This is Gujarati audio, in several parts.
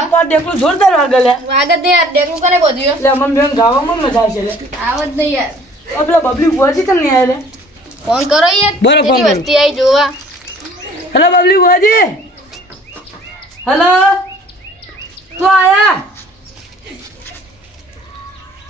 તાપ તો ડેકલું જોરદાર વાગે લે વાગે જ યાર ડેકલું કરે બધું લે મમ્મી બેન ગાવામાં મજા આવશે લે આવત નહીં યાર પેલા બબલી બુઆજી તમ નહીં આયા લે ફોન કરો યાર બરો ફોન કેટલી વસ્તી આવી જોવા હેલો બબલી બુઆજી હેલો તો આયા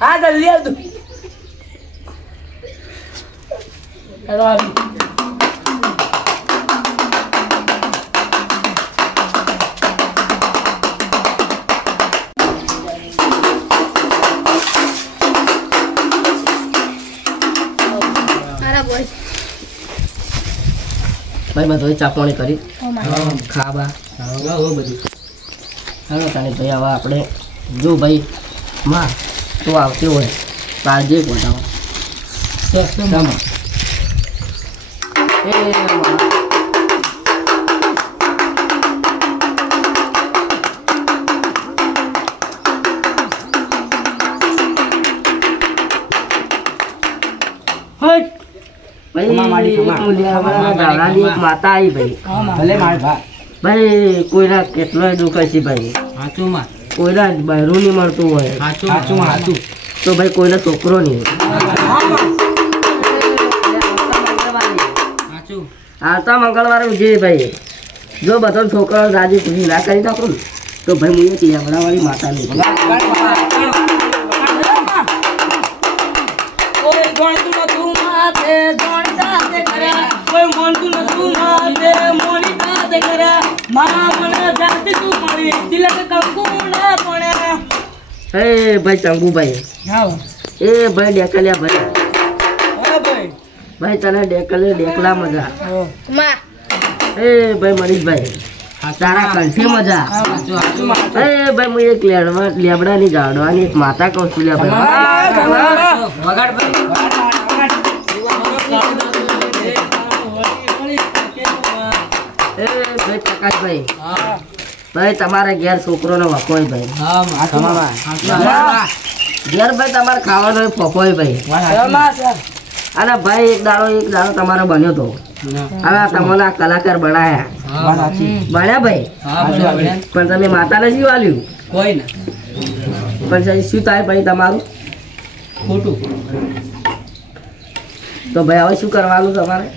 હા જલ્દી આવ તું હેલો આવી ભાઈ મેં તો ચાપણી કરી ખાવા બધું હાલો તાણી ભાઈ હવે આપણે જો ભાઈ માં તું આવતી હોય તાજે બતાવો માતા આવી ભાઈ કોઈના કેટલોય દુઃખ છે ભાઈ કોઈના બહેરું નહીં મળતું હોય તો ભાઈ કોઈનો છોકરો નહીં આવતા મંગળવારે જે ભાઈ જો બધો છોકરો રાજી ખુશી ના કરી નાખો ને તો ભાઈ હું એક લેબડાવાળી માતા નહીં ભાઈ ચંગુભાઈ એ ભાઈ ડેકલ્યા ભાઈ તને ડેકલા મજા એ ભાઈ મનીષભાઈ તારા કંઠી મજા એ ભાઈ હું એક લેબડાની જાડવાની એક માતા કહું છું પ્રકાશભાઈ ભાઈ તમારે ઘેર છોકરો નો વખોય ભાઈ ઘેર ભાઈ તમારે ખાવાનો ફોફોય ભાઈ અને ભાઈ એક દાડો તમારો બન્યો તો હવે તમને આ કલાકાર બન્યા ભાઈ પણ તમે માતાને શું વાલ્યું પણ શું થાય ભાઈ તમારું ખોટું તો ભાઈ હવે શું કરવાનું તમારે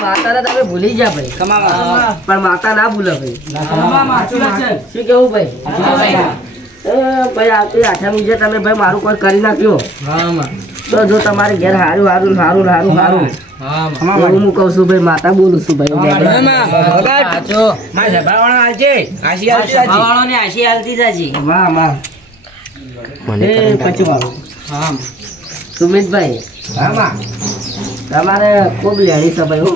માતા તમે ભૂલી ગયા ભાઈ પણ માતા ના ભૂલે ભાઈ શું કેવું ભાઈ ભાઈ આવતી 8 બીજે તમે ભાઈ મારું કોઈ કરી નાખ્યો તો જો તમારે ઘેર હારું હું કહું છું ભાઈ માતા બોલું છું ભાઈ સુમિતભાઈ તમારે ખૂબ લેણી છે ભાઈ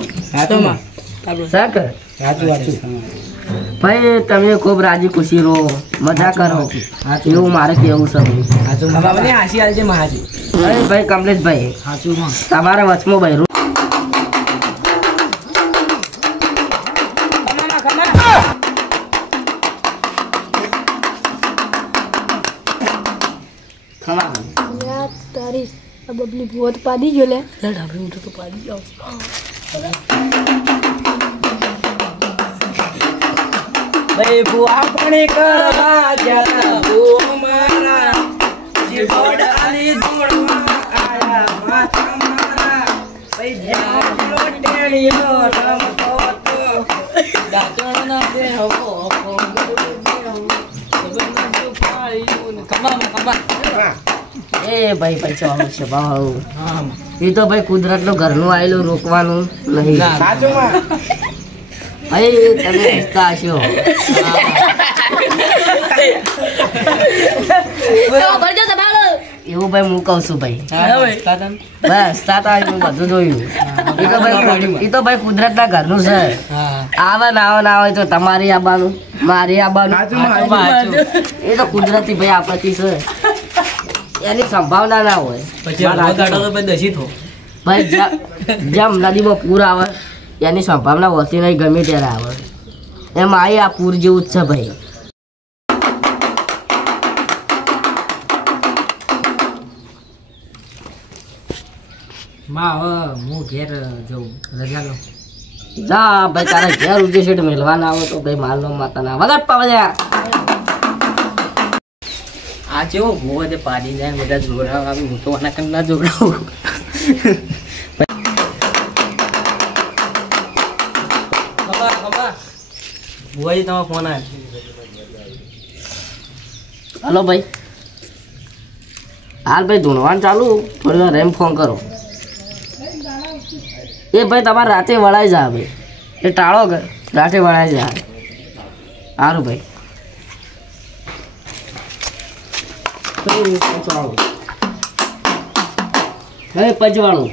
ભાઈ તમે ખૂબ રાજી ખુશી રહો મજા કરો એવું મારે કેવું છે ભાઈ કમલેશભાઈ તમારા વચમાં ભાઈ તારી બબલી ભૂત પાડી ગયો લે તો પાડી જાવ ભાઈ બુઆ પણ કરવા ગયા બુઆ મારા જીવડ આલી દોડવા આયા માથા મારા ભાઈ જામ લોટેણીનો રમતો તો દાચણ ના દેહો એ ભાઈ પૈસા છે ભાવ એ તો ભાઈ કુદરત નું ઘરનું આવેલું રોકવાનું નહીં ભાઈ તમે હસતા હશો એવું ભાઈ હું કઉ છું ભાઈ બસ હું બધું જોયું એ તો ભાઈ કુદરત ના ઘરનું છે આવે ના હોય તો તમારી આવવાનું મારી આવવાનું એ તો કુદરતી ભાઈ આપત્તિ છે એની સંભાવના ના હોય ભાઈ જેમ નદીમાં પૂર આવે એની સંભાવના હોતી નહીં ગમે ત્યારે આવે એમ આ પૂર જેવું જ છે ભાઈ માં હવે હું ઘેર જઉં રજા લો જા ભાઈ તારા ઘેર ઉજે છે મેલવા ના આવે તો ભાઈ માલ નો માતા ના વગર પાવા યાર આ જેવો ભૂવો તે પાડી જાય બધા જોડાવ આવી હું તો આના કન ના જોડાવું ભુવાજી તમારો ફોન આવ્યો હલો ભાઈ હાલ ભાઈ ધૂણવાન ચાલુ થોડી વાર રેમ ફોન કરો એ ભાઈ તમારે રાતે વળાઈ જા ભાઈ એ ટાળો કે રાતે વળાઈ જા સારું ભાઈ હે પંચવાળું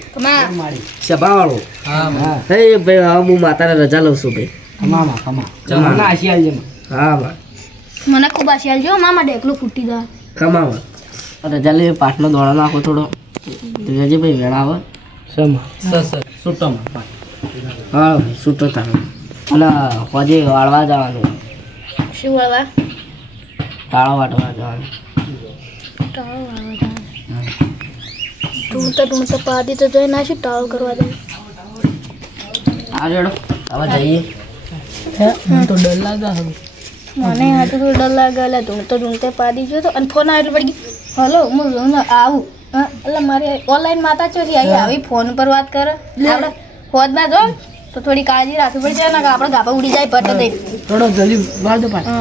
સભાવાળું હા હે ભાઈ હા હું માતાને રજા લઉં છું ભાઈ જમવાના આશી હા ભાઈ મને ખૂબ આશી આલજો મામા ડેકલું ફૂટી જાય કમાવા રજા લઈ પાટનો દોડા નાખો થોડો રજે ભાઈ વેળા આવે સુટોમાં હા છૂટો થાય અને હજે વાળવા જવાનું શું વળવા તાળો વાટવા જવાનું ટાળો વાળવા ઢૂંઢતા પાદી તો જઈ ના શું ટાળો કરવા દે આ જોડો હવે જઈએ મને તો ડર લાગે હવે મને આ તો ડર લાગે એટલે ઢૂંઢતે પાદી ગયો તો અને ફોન આવ્યો પડી ગયો હલો હું આવું એટલે મારે ઓનલાઈન માતા ચોરી આવી ફોન પર વાત કરે આપણે ફોનમાં જો તો થોડી કાળજી રાખવી પડશે ને આપણે ગાભા ઉડી જાય પટ દઈ થોડો જલ્દી વાર દો પાછો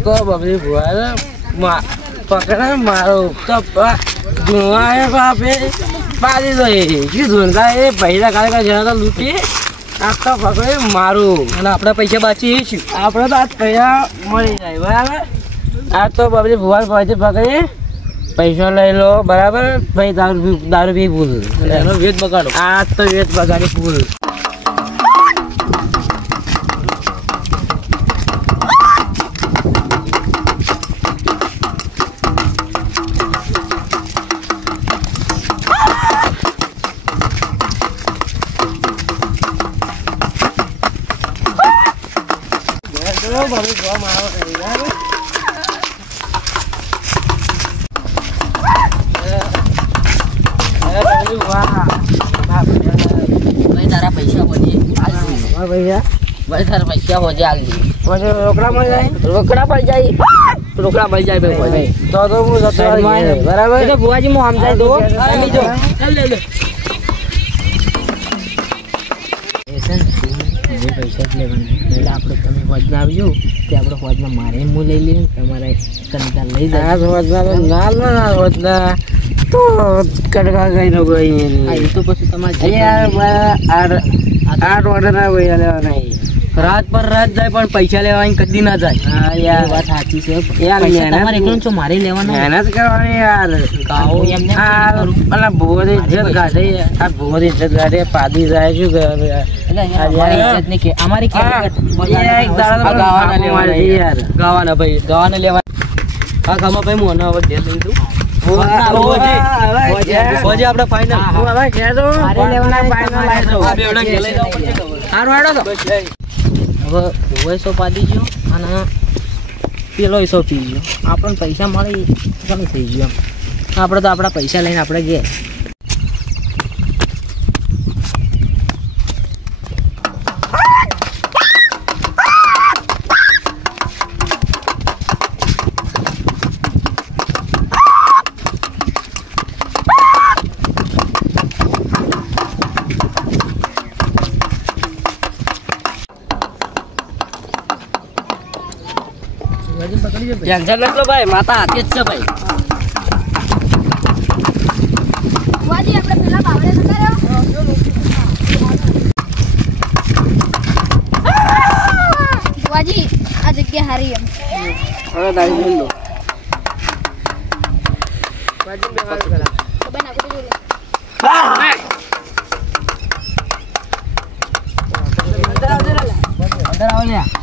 તો બબલી ભુવા પકડા મારો તો ધૂણવા બાપે પાડી દો શું ધૂણતા એ પૈસા કાલે જણા તો લૂંટી આ તો પકડે મારું અને આપણા પૈસા બાચી શું આપણે તો આજ પૈસા મળી જાય બરાબર આ તો બબલી ભુવા પછી પકડી પૈસા લઈ લો બરાબર ભાઈ દારૂ પી ભૂલ એનો વેચ બગાડો આ તો વેચ બગાડી ભૂલ ભાઈ તારા પૈસા હોજે ભાઈ તારા પૈસા હોજે આલી રોકડા મળી જાય રોકડા પડી જાય ભાઈ તો હું જતો રહી બરાબર તો ભુવાજી હું આમ જાય દો તમે જો ચાલ લે લે પૈસા જ લેવાના એટલે આપણે તમે હોજના આવજો કે આપણે હોજના મારે હું લઈ લઈએ તમારે કંટા લઈ જાય ના હોજના તો કડકા ગઈ નો ગઈ એ તો પછી તમારે આઠ ઓર્ડર ના હોય લેવાના રાત પર રાત જાય પણ પૈસા લેવાની કદી ના જાય હા યાર વાત સાચી છે યાર તમારે એકલું છો મારે લેવાનું મહેનત કરવાની યાર ગાઓ એમને આ ભોગોની ઇજ્જત કાઢે આ ભોગોની ઇજ્જત કાઢે પાદી જાય શું કરે અમારી ઇજ્જત ને કે અમારી કે એક દાડા ગાવાના લેવાના યાર ગાવાના ભાઈ ગાવાના લેવા આ ગામમાં ભાઈ હું હવે ડેલ લઈ દઉં આપણે ફાઇનલ હવે કેજો મારે લેવાના ફાઇનલ લઈ દો હારું હેડો તો હવે વયસો પાડી ગયો અને પેલો હિસ્સો પી ગયો આપણને પૈસા મળે ઘણું થઈ ગયું એમ આપણે તો આપણા પૈસા લઈને આપણે ગયા ટેન્શન નથી લો ભાઈ માતા હાથે જ છે ભાઈ વાજી આપણે પેલા બાવળે નતા રહ્યો વાજી આ જગ્યા હારી એમ હવે દાઈ લઈ લો વાજી બે વાત કરા ખબર ના કુટી જોલે અંદર આવો લ્યા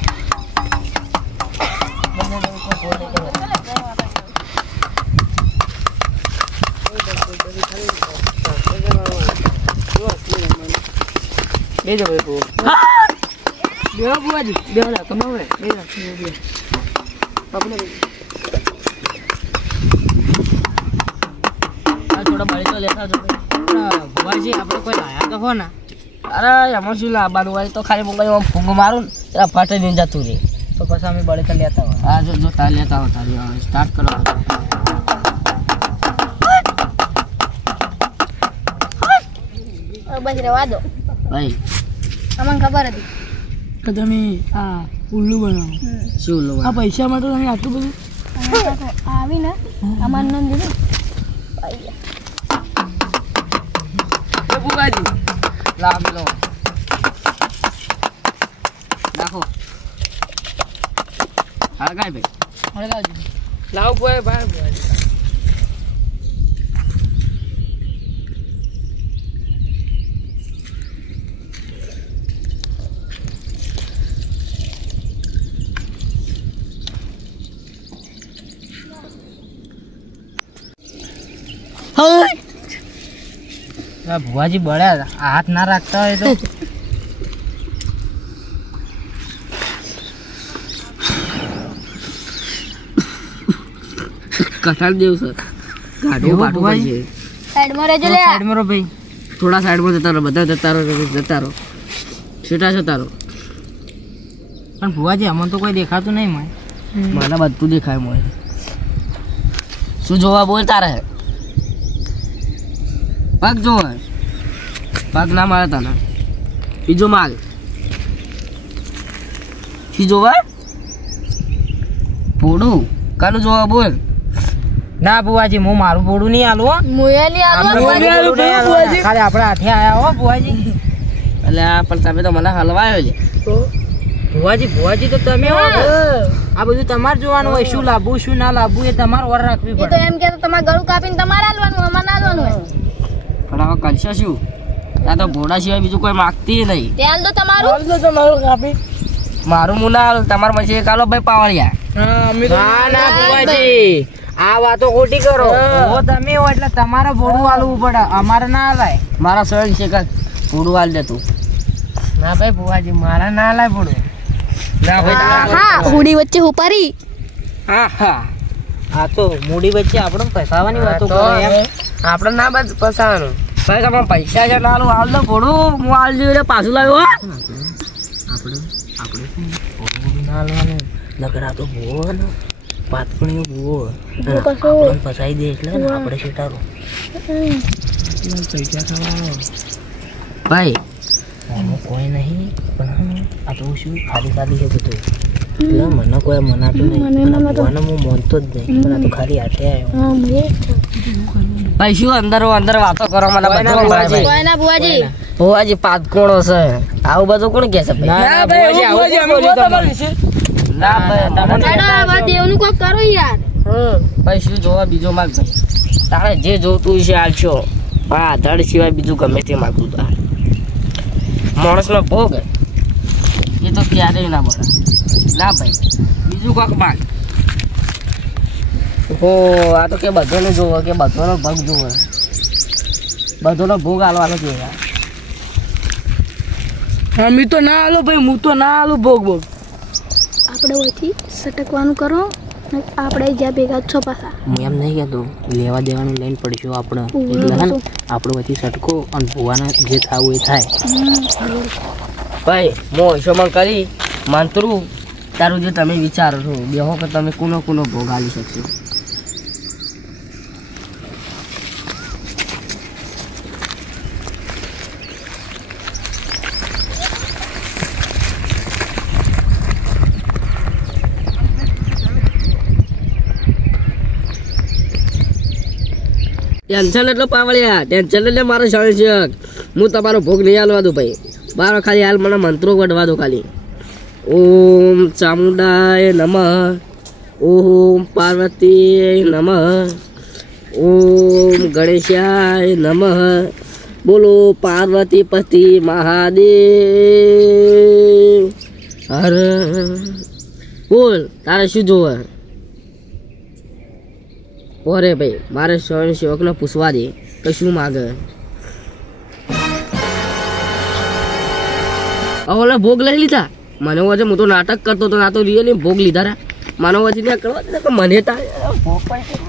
બેજો ભાઈ બેહો બુવાજી બેહો લે કમાવ રે બેહો પકડો આ થોડા બળી તો લેતા જો બુવાજી આપણે કોઈ લાયા તો હો ના અરે એમાં શું લાવવાનું હોય તો ખાલી મોબાઈલમાં ફૂંગ મારું ને એટલે ફાટે નહીં જતું રહે તો પછી અમે બળી તો લેતા હોય હા જો તાર લેતા હો તારી સ્ટાર્ટ કરો બસ રહેવા દો ભાઈ અમને ખબર હતી કે તમે આ ઉલ્લુ બનાવો શું લો આ પૈસા માટે તમે આટલું બધું આવી ને અમારું નામ દીધું બુવાજી લાવ લો નાખો હા ગાય ભાઈ લાવ બોય ભાઈ ભુવાજી બળ્યા હાથ ના રાખતા હોય તો કઠાળ દેવ સર ગાડો પાટો પડશે સાઈડમાં રહેજો લે સાઈડમાં રહો ભાઈ થોડા સાઈડમાં જતા રહો બધા જતા રહો છેટા જતા રહો પણ ભુવાજી અમને તો કોઈ દેખાતું નહીં મને બધું દેખાય મને શું જોવા બોલ તારે પગ જોવે પગ ના મારે તને બીજો માલ શું જોવા પોડું કાનું જોવા બોલ ના ભુવાજી હું મારું બોડું નહીં આલું હો મુયાલી આલો ખાલી આપણે હાથે આયા હો ભુવાજી એટલે આ પણ તમે તો મને હલવાયો છે ભુવાજી તો તમે હો આ બધું તમારે જોવાનું હોય શું લાવવું શું ના લાવવું એ તમારે ઓર રાખવી એ તો પડે એમ કે તમારે ગળું કાપીને તમારે આલવાનું અમારે ના આલવાનું હોય પણ હવે કરશે શું આ તો ઘોડા સિવાય બીજું કોઈ માગતી નહીં તેલ તો તમારું મારું મુના તમારા પછી કાલો ભાઈ પાવળિયા ના ભુવાજી આ વાતો ખોટી કરો હો તમે હો એટલે તમારે બોડું આલવું પડે અમારે ના આલાય મારા સ્વયં છે કે પૂડું હાલ દેતું ના ભાઈ ભુવાજી મારા ના આલાય બોડું ના ભાઈ હા હુડી વચ્ચે ઉપારી હા હા આ તો મૂડી વચ્ચે આપણે ફસાવાની વાતો કરો એમ આપણે ના બસ ફસાવાનું ભાઈ તમારે પૈસા છે ના હાલ દો પૂડું હું હાલ દઉં એટલે પાછું લાવ્યો આપણે ના આલવાનું લગડા તો ભૂવો ને પાતપણીઓ ભૂવો આપણને ફસાઈ દે એટલે ને આપણે શેટારું પૈસા થવાનો ભાઈ આમાં કોઈ નહીં પણ આ તો શું ખાલી ખાલી છે બધું એટલે મને કોઈ મનાતું નહીં અને ભૂવાને હું માનતો જ નહીં પણ આ તો ખાલી હાથે આવ્યો ભાઈ શું અંદર વાતો કરો મને બધું કોઈ ના બુઆજી ભુવાજી પાત કોણો છે આવું બધું કોણ કે છે ના ભાઈ ના ભાઈ દેવનું કોક કરો યાર ભાઈ શું જોવા બીજો માગ તારે જે જોતું છે હાલશો હા ધડ સિવાય બીજું ગમે તે માગતું તાર માણસનો ભોગ એ તો ક્યારેય ના બને ના ભાઈ બીજું કોક માગ હો આ તો કે બધાને જોવો કે બધાનો ભોગ જોવે બધાનો ભોગ હાલવાનો છે અમે તો ના આલો ભાઈ હું તો ના આલું ભોગ આપણે ઓથી સટકવાનું કરો ને આપણે જ્યાં ભેગા છો પાછા હું એમ નહીં કહેતો લેવા દેવાનું લઈને પડશું આપણે એટલે હે ને આપણે વચ્ચે સટકો અને ભૂવાના જે થવું એ થાય ભાઈ હું હિશોમાં કરી મંત્રું તારું જે તમે વિચારો છો બેહો કે તમે કોનો ભોગ હાલી શકશો ટેન્શન એટલે પાવળ્યા ટેન્શન એટલે મારો શિક્ષક હું તમારો ભોગ નહીં હાલવા દઉં ભાઈ મારો ખાલી હાલ મને મંત્રો વઢવા દો ખાલી ઓમ ચામુંડાય નમઃ ઓમ પાર્વતી નમઃ ઓમ ગણેશાય નમઃ બોલો પાર્વતી પતિ મહાદેવ હર બોલ તારે શું જોવે ઓરે ભાઈ મારે સ્વયં સેવકને પૂછવા દે કે શું માગે ઓલા ભોગ લઈ લીધા મને વચ્ચે હું તો નાટક કરતો હતો, ના તો રિયલી ભોગ લીધા રહ્યા. માનો વચ્ચે ત્યાં કરવા દે કે મને તારે ભોગ પડી